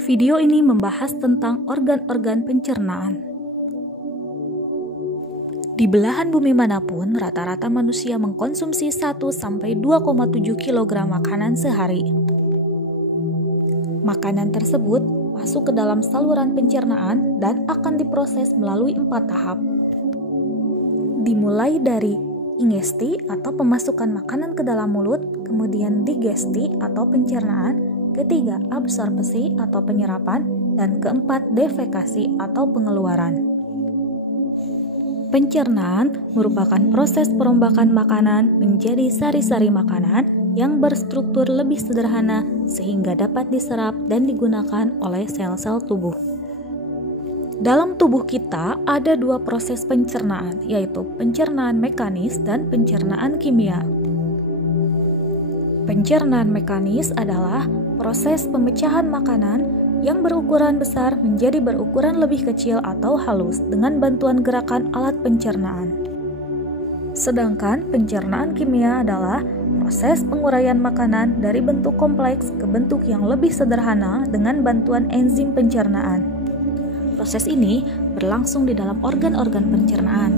Video ini membahas tentang organ-organ pencernaan. Di belahan bumi manapun, rata-rata manusia mengkonsumsi 1-2,7 kg makanan sehari. Makanan tersebut masuk ke dalam saluran pencernaan dan akan diproses melalui 4 tahap. Dimulai dari ingesti atau pemasukan makanan ke dalam mulut, kemudian digesti atau pencernaan, ketiga absorpsi atau penyerapan, dan keempat defekasi atau pengeluaran. Pencernaan merupakan proses perombakan makanan menjadi sari-sari makanan yang berstruktur lebih sederhana sehingga dapat diserap dan digunakan oleh sel-sel tubuh. Dalam tubuh kita ada 2 proses pencernaan, yaitu pencernaan mekanis dan pencernaan kimia. Pencernaan mekanis adalah proses pemecahan makanan yang berukuran besar menjadi berukuran lebih kecil atau halus dengan bantuan gerakan alat pencernaan. Sedangkan pencernaan kimia adalah proses penguraian makanan dari bentuk kompleks ke bentuk yang lebih sederhana dengan bantuan enzim pencernaan. Proses ini berlangsung di dalam organ-organ pencernaan.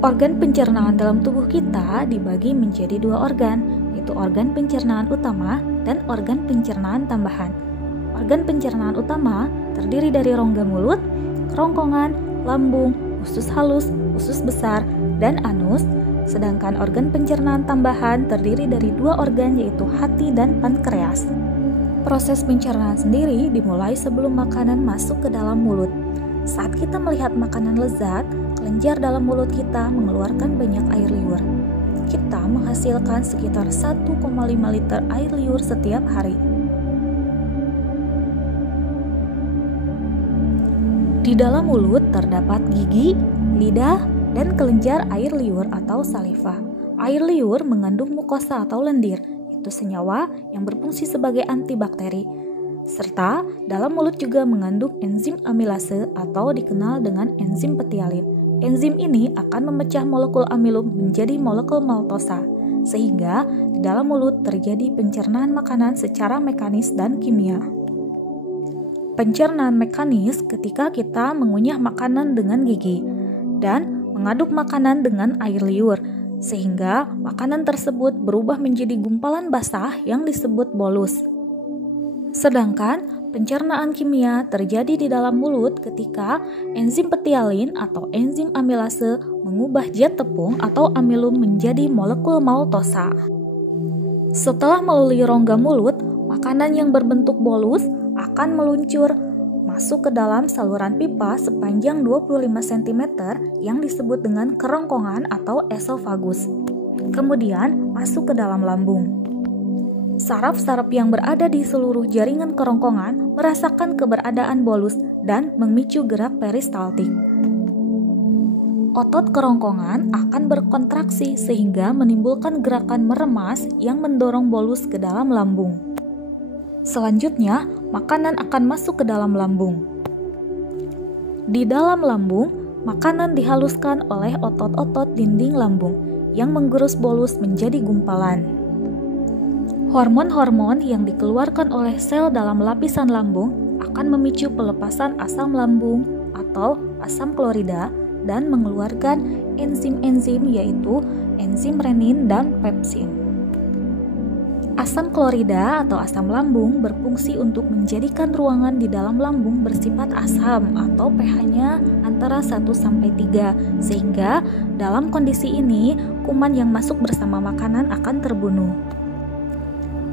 Organ pencernaan dalam tubuh kita dibagi menjadi 2 organ, yaitu organ pencernaan utama dan organ pencernaan tambahan. Organ pencernaan utama terdiri dari rongga mulut, kerongkongan, lambung, usus halus, usus besar, dan anus, sedangkan organ pencernaan tambahan terdiri dari 2 organ yaitu hati dan pankreas. Proses pencernaan sendiri dimulai sebelum makanan masuk ke dalam mulut. Saat kita melihat makanan lezat, kelenjar dalam mulut kita mengeluarkan banyak air liur. Kita menghasilkan sekitar 1,5 liter air liur setiap hari. Di dalam mulut terdapat gigi, lidah, dan kelenjar air liur atau saliva. Air liur mengandung mukosa atau lendir, itu senyawa yang berfungsi sebagai antibakteri. Serta dalam mulut juga mengandung enzim amilase atau dikenal dengan enzim petialin. Enzim ini akan memecah molekul amilum menjadi molekul maltosa, sehingga di dalam mulut terjadi pencernaan makanan secara mekanis dan kimia. Pencernaan mekanis ketika kita mengunyah makanan dengan gigi dan mengaduk makanan dengan air liur, sehingga makanan tersebut berubah menjadi gumpalan basah yang disebut bolus. Sedangkan pencernaan kimia terjadi di dalam mulut ketika enzim petialin atau enzim amilase mengubah zat tepung atau amilum menjadi molekul maltosa. Setelah melalui rongga mulut, makanan yang berbentuk bolus akan meluncur masuk ke dalam saluran pipa sepanjang 25 cm yang disebut dengan kerongkongan atau esofagus. Kemudian masuk ke dalam lambung. Saraf-saraf yang berada di seluruh jaringan kerongkongan merasakan keberadaan bolus dan memicu gerak peristaltik. Otot kerongkongan akan berkontraksi sehingga menimbulkan gerakan meremas yang mendorong bolus ke dalam lambung. Selanjutnya, makanan akan masuk ke dalam lambung. Di dalam lambung, makanan dihaluskan oleh otot-otot dinding lambung yang menggerus bolus menjadi gumpalan. Hormon-hormon yang dikeluarkan oleh sel dalam lapisan lambung akan memicu pelepasan asam lambung atau asam klorida dan mengeluarkan enzim-enzim yaitu enzim renin dan pepsin. Asam klorida atau asam lambung berfungsi untuk menjadikan ruangan di dalam lambung bersifat asam atau pH-nya antara 1-3, sehingga dalam kondisi ini kuman yang masuk bersama makanan akan terbunuh.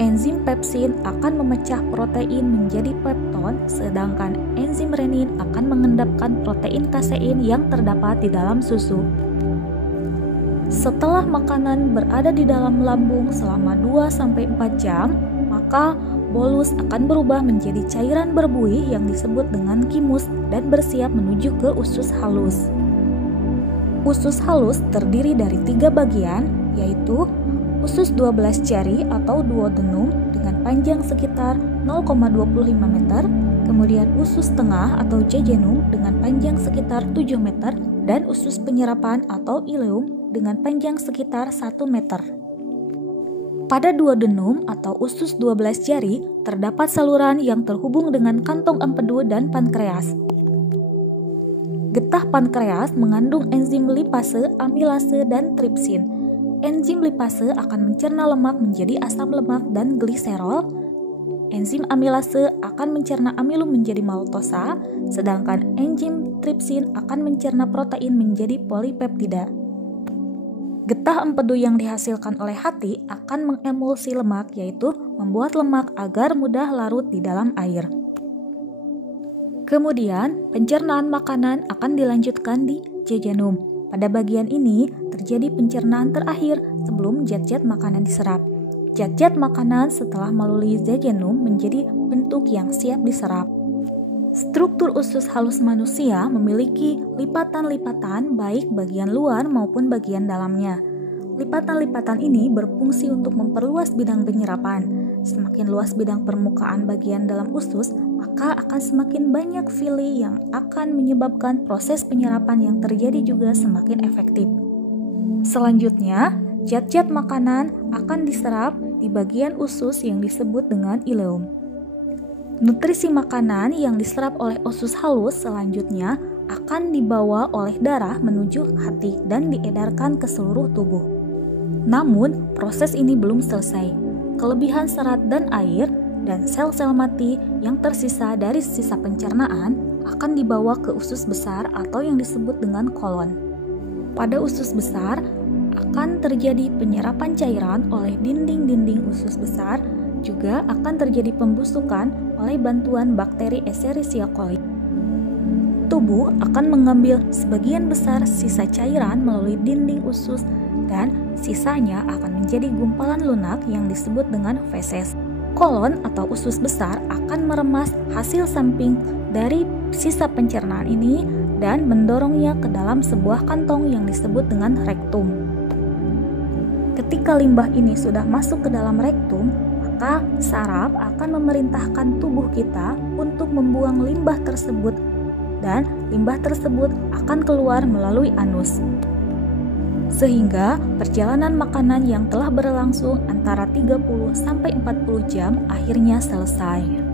Enzim pepsin akan memecah protein menjadi pepton, sedangkan enzim renin akan mengendapkan protein kasein yang terdapat di dalam susu. Setelah makanan berada di dalam lambung selama 2-4 jam, maka bolus akan berubah menjadi cairan berbuih yang disebut dengan kimus dan bersiap menuju ke usus halus. Usus halus terdiri dari 3 bagian, yaitu usus 12 jari atau duodenum dengan panjang sekitar 0,25 meter, kemudian usus tengah atau jejunum dengan panjang sekitar 7 meter, dan usus penyerapan atau ileum dengan panjang sekitar 1 meter. Pada duodenum atau usus 12 jari, terdapat saluran yang terhubung dengan kantong empedu dan pankreas. Getah pankreas mengandung enzim lipase, amilase, dan tripsin. Enzim lipase akan mencerna lemak menjadi asam lemak dan gliserol. Enzim amilase akan mencerna amilum menjadi maltosa, sedangkan enzim tripsin akan mencerna protein menjadi polipeptida. Getah empedu yang dihasilkan oleh hati akan mengemulsi lemak, yaitu membuat lemak agar mudah larut di dalam air. Kemudian, pencernaan makanan akan dilanjutkan di jejunum. Pada bagian ini, terjadi pencernaan terakhir sebelum zat-zat makanan diserap. Zat-zat makanan setelah melalui jejunum menjadi bentuk yang siap diserap. Struktur usus halus manusia memiliki lipatan-lipatan baik bagian luar maupun bagian dalamnya. Lipatan-lipatan ini berfungsi untuk memperluas bidang penyerapan. Semakin luas bidang permukaan bagian dalam usus, maka akan semakin banyak villi yang akan menyebabkan proses penyerapan yang terjadi juga semakin efektif. Selanjutnya, zat-zat makanan akan diserap di bagian usus yang disebut dengan ileum. Nutrisi makanan yang diserap oleh usus halus selanjutnya akan dibawa oleh darah menuju hati dan diedarkan ke seluruh tubuh. Namun, proses ini belum selesai. Kelebihan serat dan air dan sel-sel mati yang tersisa dari sisa pencernaan akan dibawa ke usus besar atau yang disebut dengan kolon. Pada usus besar akan terjadi penyerapan cairan oleh dinding-dinding usus besar, juga akan terjadi pembusukan oleh bantuan bakteri Escherichia coli. Tubuh akan mengambil sebagian besar sisa cairan melalui dinding usus dan sisanya akan menjadi gumpalan lunak yang disebut dengan feses. Kolon atau usus besar akan meremas hasil samping dari sisa pencernaan ini dan mendorongnya ke dalam sebuah kantong yang disebut dengan rektum. Ketika limbah ini sudah masuk ke dalam rektum, maka saraf akan memerintahkan tubuh kita untuk membuang limbah tersebut dan limbah tersebut akan keluar melalui anus. Sehingga perjalanan makanan yang telah berlangsung antara 30 sampai 40 jam akhirnya selesai.